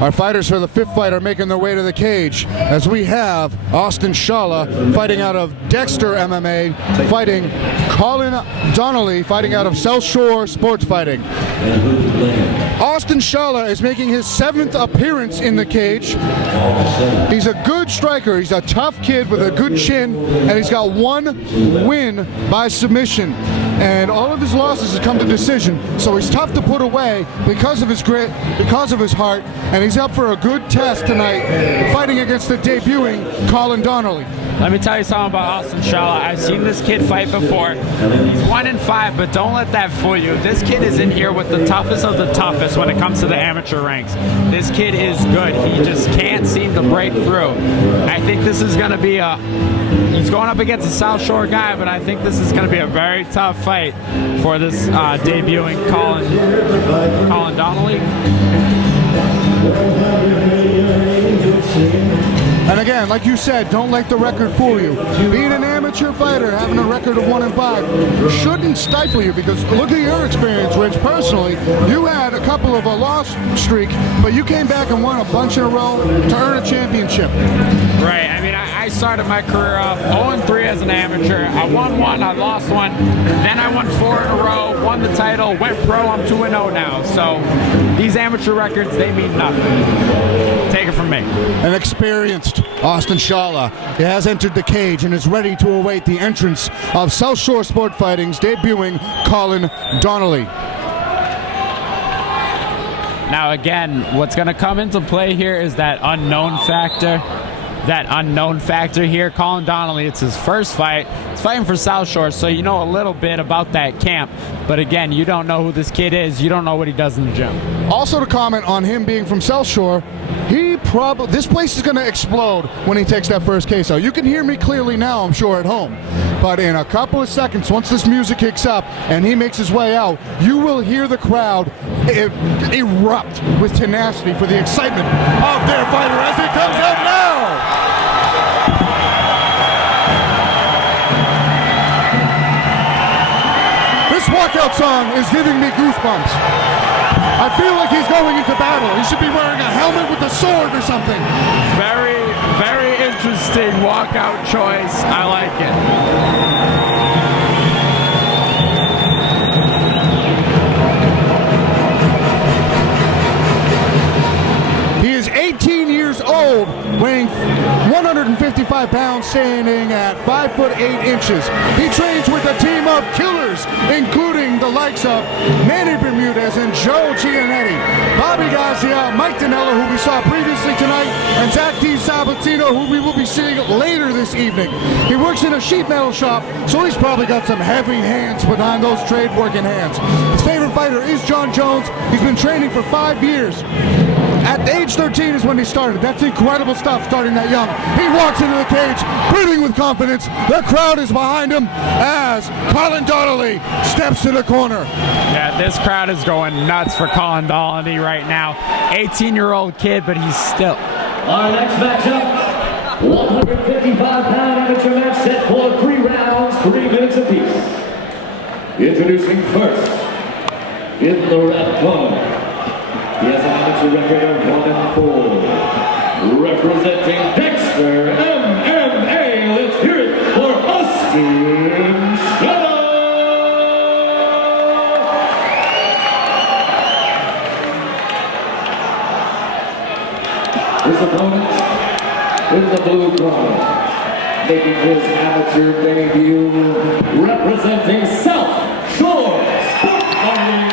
Our fighters for the fifth fight are making their way to the cage as we have Austin Schalla fighting out of Dexter MMA, fighting Collin Donnelly fighting out of South Shore Sports Fighting. Austin Schalla is making his 7th appearance in the cage. He's a good striker. He's a tough kid with a good chin, and he's got 1 win by submission. And all of his losses have come to decision, so he's tough to put away because of his grit, because of his heart, and he's up for a good test tonight, fighting against the debuting Collin Donnelly. Let me tell you something about Austin Schalla. I've seen this kid fight before. He's 1-5, but don't let that fool you. This kid is in here with the toughest of the toughest when it comes to the amateur ranks. This kid is good. He just can't seem to break through. I think this is going to be he's going up against a South Shore guy, but I think this is going to be a very tough fight for this debuting Collin Donnelly. And again, like you said, don't let the record fool you. Being an amateur fighter, having a record of 1-5 shouldn't stifle you, because look at your experience, Rich. Personally, you had a couple of a loss streak, but you came back and won a bunch in a row to earn a championship. Right. I mean, I started my career off 0-3 as an amateur. I won 1, I lost 1, then I won 4 in a row, won the title, went pro. I'm 2-0 now. So these amateur records, they mean nothing. Take it from me. An experienced Austin Schalla has entered the cage and is ready to await the entrance of South Shore Sport Fighting's debuting Collin Donnelly. Now again, what's going to come into play here is that unknown factor. That unknown factor here, Collin Donnelly, it's his first fight. He's fighting for South Shore, so you know a little bit about that camp. But again, you don't know who this kid is. You don't know what he does in the gym. Also to comment on him being from South Shore, this place is going to explode when he takes that first queso. You can hear me clearly now, I'm sure, at home. But in a couple of seconds, once this music kicks up and he makes his way out, you will hear the crowd erupt with tenacity for the excitement of their fighter as he comes out now. This walkout song is giving me goosebumps. I feel like he's going into battle. He should be wearing a helmet with a sword or something. Very, very interesting walkout choice. I like it. He is 18 years old, weighing 155 pounds, standing at 5'8". He trains with a team of killers, including the likes of Manny Bermudez and Joe Giannetti, Bobby Garcia, Mike Donnelly, who we saw previously tonight, and Zach D. Sabatino, who we will be seeing later this evening. He works in a sheet metal shop, so he's probably got some heavy hands behind those trade working hands. His favorite fighter is John Jones. He's been training for 5 years. At age 13 is when he started. That's incredible stuff, starting that young. He walks into the cage, breathing with confidence. The crowd is behind him as Collin Donnelly steps to the corner. Yeah, this crowd is going nuts for Collin Donnelly right now. 18-year-old kid, but he's still. Our next matchup, 155-pound amateur match set for 3 rounds, 3 minutes apiece. Introducing first, in the red corner. He has an amateur record of 1-4. Representing Dexter MMA, let's hear it for Austin Schalla. His opponent in the blue corner, making his amateur debut, representing South Shore Sport Fighting.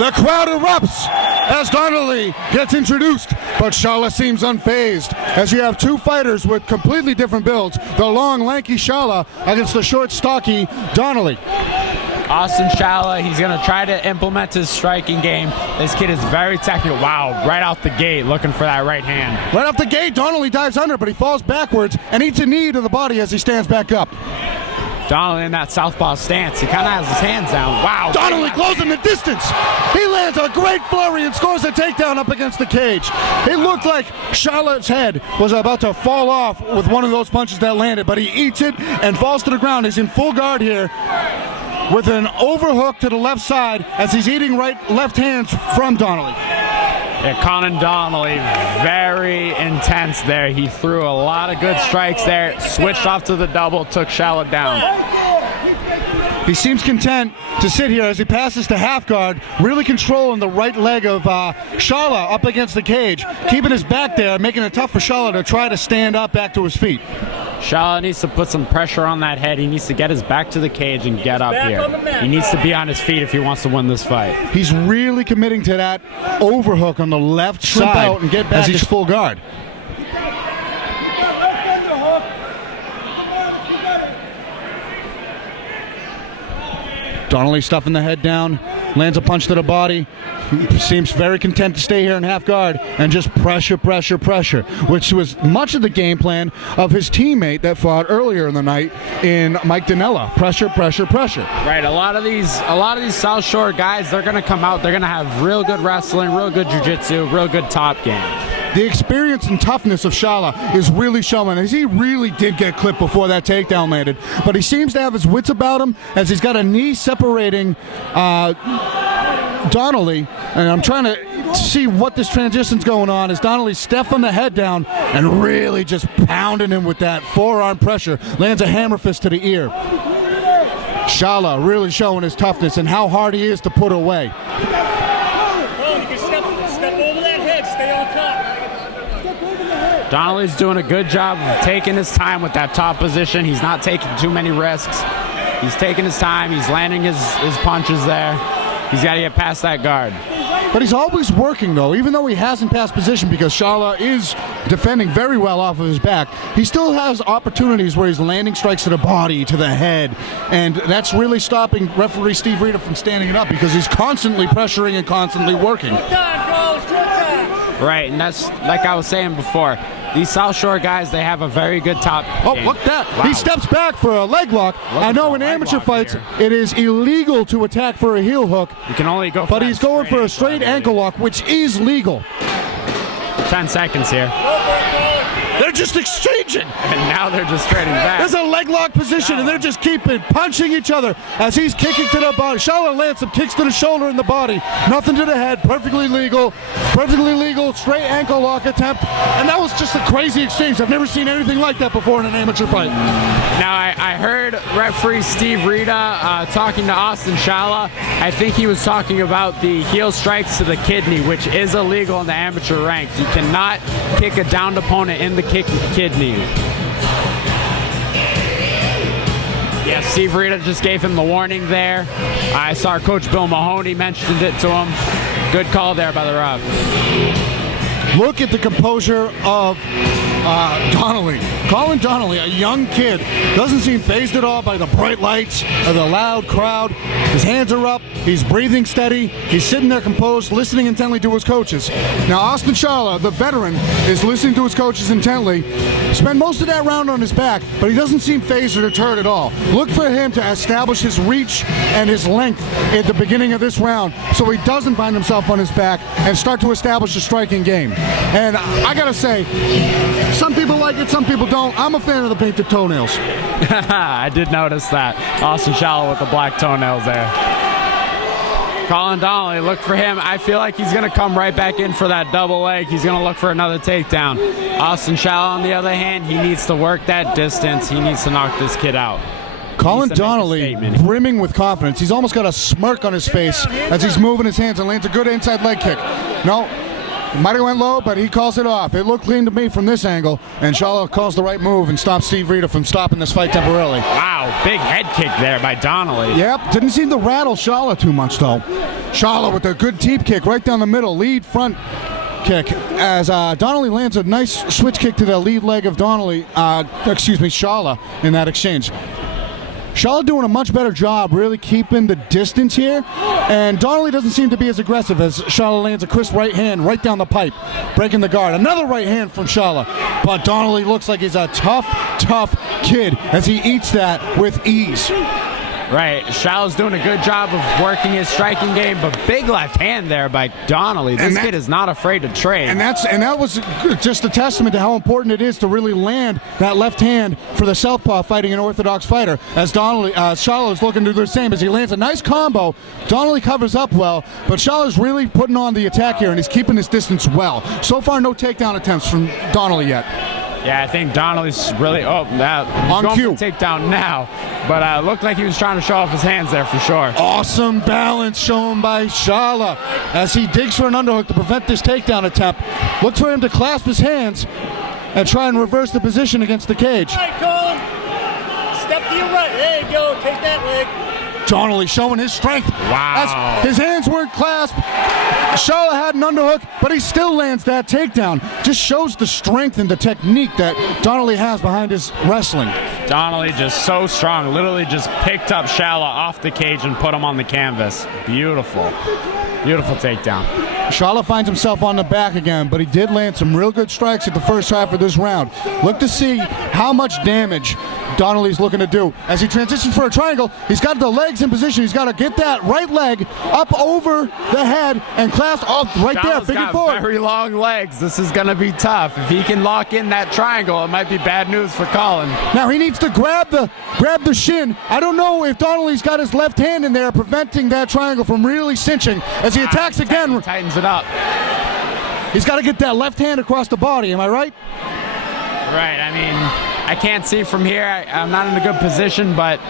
The crowd erupts as Donnelly gets introduced, but Schalla seems unfazed as you have 2 fighters with completely different builds. The long, lanky Schalla against the short, stocky Donnelly. Austin Schalla, he's going to try to implement his striking game. This kid is very technical. Wow, right out the gate, looking for that right hand. Right off the gate, Donnelly dives under, but he falls backwards and eats a knee to the body as he stands back up. Donnelly in that southpaw stance. He kind of has his hands down. Wow. Donnelly closing the distance. He lands a great flurry and scores a takedown up against the cage. It looked like Schalla's head was about to fall off with one of those punches that landed, but he eats it and falls to the ground. He's in full guard here. with an overhook to the left side as he's eating left hands from Donnelly. Yeah, Collin Donnelly, very intense there. He threw a lot of good strikes there, switched off to the double, took Schalla down. He seems content to sit here as he passes to half guard, really controlling the right leg of Schalla up against the cage, keeping his back there, making it tough for Schalla to try to stand up back to his feet. Schalla needs to put some pressure on that head. He needs to get his back to the cage and get up here. He needs to be on his feet if he wants to win this fight. He's really committing to that overhook on the left side out and get back as he's full guard. Donnelly stuffing the head down, lands a punch to the body, seems very content to stay here in half guard and just pressure, which was much of the game plan of his teammate that fought earlier in the night in Mike Donnelly. Pressure. Right, a lot of these South Shore guys, they're going to come out, they're going to have real good wrestling, real good jiu-jitsu, real good top game. The experience and toughness of Schalla is really showing, as he really did get clipped before that takedown landed. But he seems to have his wits about him as he's got a knee separating Donnelly. And I'm trying to see what this transition's going on as Donnelly stuffing the head down and really just pounding him with that forearm pressure. Lands a hammer fist to the ear. Schalla really showing his toughness and how hard he is to put away. Donnelly's doing a good job of taking his time with that top position. He's not taking too many risks. He's taking his time. He's landing his punches there. He's got to get past that guard. But he's always working, though, even though he hasn't passed position because Schalla is defending very well off of his back. He still has opportunities where he's landing strikes to the body, to the head, and that's really stopping referee Steve Rita from standing it up because he's constantly pressuring and constantly working. Right, and that's like I was saying before. These South Shore guys, they have a very good top game. Look at that. Wow. He steps back for a leg lock. I know in amateur fights it is illegal to attack for a heel hook. You can only go for but he's going for a straight ankle lock, which is legal. 10 seconds here. They're just exchanging. And now they're just trading back. There's a leg lock position, and they're just keeping punching each other as he's kicking to the body. Schalla lands some kicks to the shoulder and the body. Nothing to the head. Perfectly legal. Straight ankle lock attempt. And that was just a crazy exchange. I've never seen anything like that before in an amateur fight. Now, I heard referee Steve Rita talking to Austin Schalla. I think he was talking about the heel strikes to the kidney, which is illegal in the amateur ranks. You cannot kick a downed opponent in the kidney. Yeah, Steve Rita just gave him the warning there. I saw Coach Bill Mahoney mentioned it to him. Good call there by the ref. Look at the composure of Donnelly. Collin Donnelly, a young kid, doesn't seem fazed at all by the bright lights or the loud crowd. His hands are up. He's breathing steady. He's sitting there composed, listening intently to his coaches. Now, Austin Schalla, the veteran, is listening to his coaches intently. Spent most of that round on his back, but he doesn't seem fazed or deterred at all. Look for him to establish his reach and his length at the beginning of this round so he doesn't find himself on his back and start to establish a striking game. And I gotta say, some people like it, some people don't. I'm a fan of the painted toenails. I did notice that. Austin Schalla with the black toenails there. Collin Donnelly, look for him. I feel like he's going to come right back in for that double leg. He's going to look for another takedown. Austin Schalla, on the other hand, he needs to work that distance. He needs to knock this kid out. Collin Donnelly, brimming with confidence. He's almost got a smirk on his face as he's moving his hands and lands a good inside leg kick. No, it might have went low, but he calls it off. It looked clean to me from this angle, and Schalla calls the right move and stops Steve Rita from stopping this fight temporarily. Wow, big head kick there by Donnelly. Yep, didn't seem to rattle Schalla too much, though. Schalla with a good deep kick right down the middle, lead front kick, as Donnelly lands a nice switch kick to the lead leg of Schalla in that exchange. Schalla doing a much better job really keeping the distance here, and Donnelly doesn't seem to be as aggressive as Schalla lands a crisp right hand right down the pipe, breaking the guard. Another right hand from Schalla, but Donnelly looks like he's a tough kid as he eats that with ease. Right, Schalla's doing a good job of working his striking game, but big left hand there by Donnelly. This kid is not afraid to trade. And that was just a testament to how important it is to really land that left hand for the southpaw fighting an orthodox fighter. As Schalla is looking to do the same as he lands a nice combo. Donnelly covers up well, but Schalla's really putting on the attack here, and he's keeping his distance well. So far, no takedown attempts from Donnelly yet. Yeah, I think Donnelly's really on cue. Takedown now, but looked like he was trying to show off his hands there for sure. Awesome balance shown by Schalla as he digs for an underhook to prevent this takedown attempt. Looks for him to clasp his hands and try and reverse the position against the cage. All right, Collin. Step to your right. There you go. Take that leg. Donnelly showing his strength. Wow. As his hands weren't clasped. Schalla had an underhook, but he still lands that takedown. Just shows the strength and the technique that Donnelly has behind his wrestling. Donnelly just so strong. Literally just picked up Schalla off the cage and put him on the canvas. Beautiful. Beautiful takedown. Schalla finds himself on the back again, but he did land some real good strikes at the first half of this round. Look to see how much damage Donnelly's looking to do. As he transitions for a triangle, he's got the legs in position. He's got to get that right leg up over the head and clasp right there, figure four. Very long legs. This is going to be tough. If he can lock in that triangle, it might be bad news for Collin. Now he needs to grab the shin. I don't know if Donnelly's got his left hand in there preventing that triangle from really cinching as he attacks again. Tightens it up. He's got to get that left hand across the body. Am I right? Right. I mean, I can't see from here. I'm not in a good position, but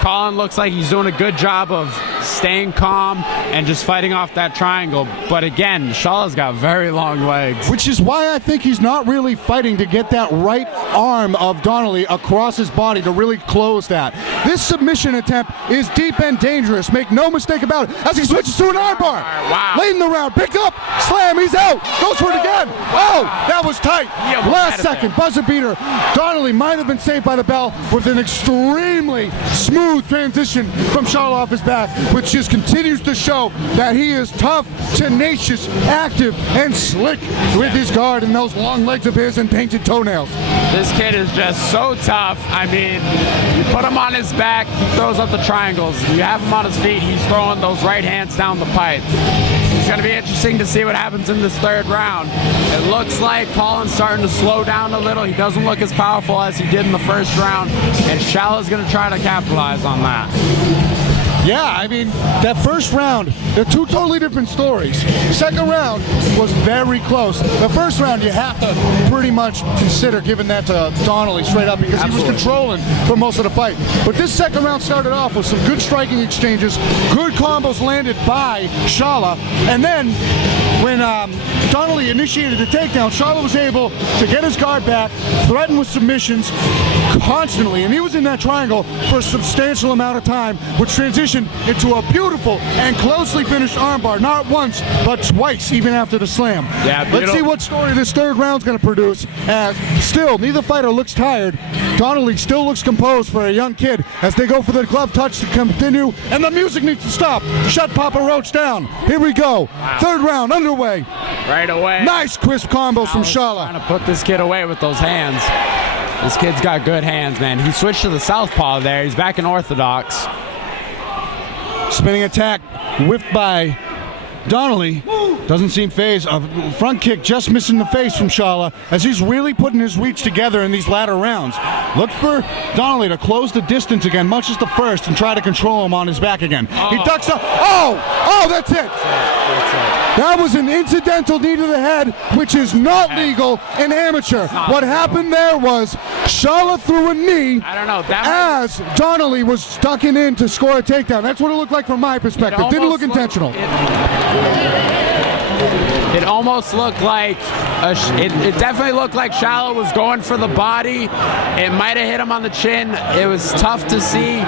Collin looks like he's doing a good job of staying calm and just fighting off that triangle. But again, Schalla's got very long legs. Which is why I think he's not really fighting to get that right arm of Donnelly across his body to really close that. This submission attempt is deep and dangerous. Make no mistake about it. As he switches to an armbar. Wow. Late in the round. Picked up. Slam. He's out. Goes for it again. Oh, that was tight. Last second. Buzzer beater. Donnelly might have been saved by the bell with an extremely smooth transition from Schalla off his back, which just continues to show that he is tough, tenacious, active, and slick with his guard and those long legs of his and painted toenails. This kid is just so tough. I mean, you put him on his back, he throws up the triangles. You have him on his feet, he's throwing those right hands down the pipe. It's going to be interesting to see what happens in this third round. It looks like Collin's starting to slow down a little. He doesn't look as powerful as he did in the first round, and Schalla's going to try to capitalize on that. Yeah, I mean, that first round, they're two totally different stories. Second round was very close. The first round, you have to pretty much consider giving that to Donnelly straight up because he was controlling for most of the fight. But this second round started off with some good striking exchanges, good combos landed by Schalla, and then when Donnelly initiated the takedown, Schalla was able to get his guard back, threaten with submissions constantly, and he was in that triangle for a substantial amount of time, which transitioned into a beautiful and closely finished armbar, not once, but twice, even after the slam. Yeah, let's see what story this third round's going to produce. As still, neither fighter looks tired. Donnelly still looks composed for a young kid as they go for the glove touch to continue, and the music needs to stop. Shut Papa Roach down. Here we go. Wow. Third round underway. Right away. Nice crisp combos from Schalla. Trying to put this kid away with those hands. This kid's got good hands, man. He switched to the southpaw there. He's back in orthodox. Spinning attack whiffed by Donnelly. Doesn't seem phased. A front kick just missing the face from Schalla as he's really putting his reach together in these latter rounds. Look for Donnelly to close the distance again, much as the first, and try to control him on his back again. He ducks up. Oh, that's it. That was an incidental knee to the head, which is not legal in amateur. What happened there was Schalla threw a knee as Donnelly was ducking in to score a takedown. That's what it looked like from my perspective. Didn't look intentional. It almost looked like, it definitely looked like Schalla was going for the body. It might have hit him on the chin. It was tough to see.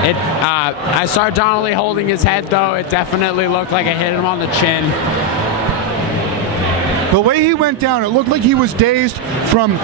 I saw Donnelly holding his head, though. It definitely looked like it hit him on the chin. The way he went down, it looked like he was dazed from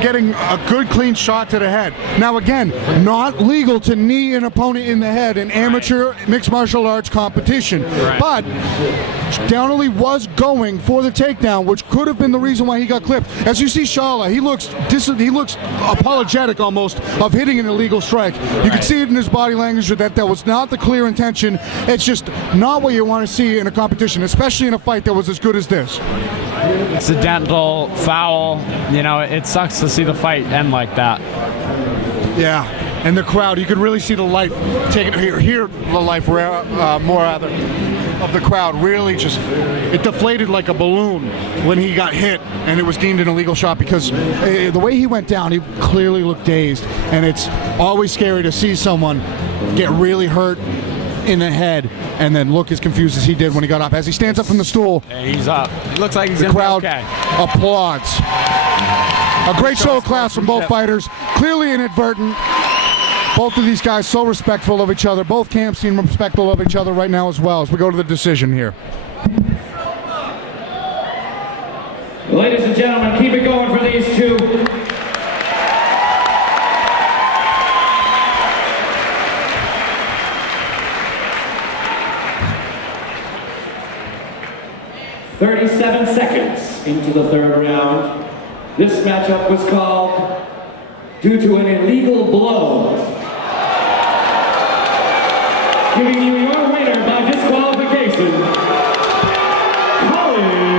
getting a good clean shot to the head. Now again, not legal to knee an opponent in the head in amateur mixed martial arts competition. Right. But Donnelly was going for the takedown, which could have been the reason why he got clipped. As you see Schalla, he looks apologetic almost of hitting an illegal strike. You can see it in his body language that was not the clear intention. It's just not what you want to see in a competition, especially in a fight that was as good as this. Accidental foul. You know, it sucks to see the fight end like that. Yeah, and the crowd, you could really see the life hear the life more rather of the crowd. Really just, it deflated like a balloon when he got hit, and it was deemed an illegal shot because the way he went down, he clearly looked dazed, and it's always scary to see someone get really hurt in the head and then look as confused as he did when he got up. As he stands up from the stool, He's up. It looks like he's the gonna be crowd okay. applauds. A great show of class from both fighters. Clearly inadvertent. Both of these guys so respectful of each other. Both camps seem respectful of each other right now as well as we go to the decision here. Ladies and gentlemen, keep it going for these two. "37 seconds into the third round. This matchup was called due to an illegal blow. Giving you your winner by disqualification, Collin.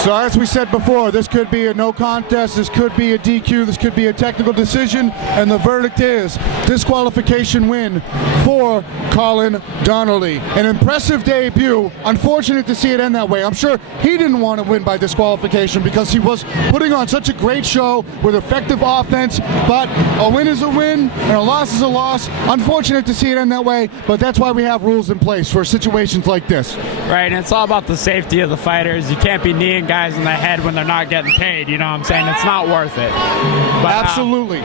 So as we said before, this could be a no contest, this could be a DQ, this could be a technical decision, and the verdict is disqualification win for Collin Donnelly. An impressive debut. Unfortunate to see it end that way. I'm sure he didn't want to win by disqualification because he was putting on such a great show with effective offense, but a win is a win and a loss is a loss. Unfortunate to see it end that way, but that's why we have rules in place for situations like this. Right, and it's all about the safety of the fighters. You can't be kneeing guys in the head when they're not getting paid. You know what I'm saying? It's not worth it. But, Absolutely.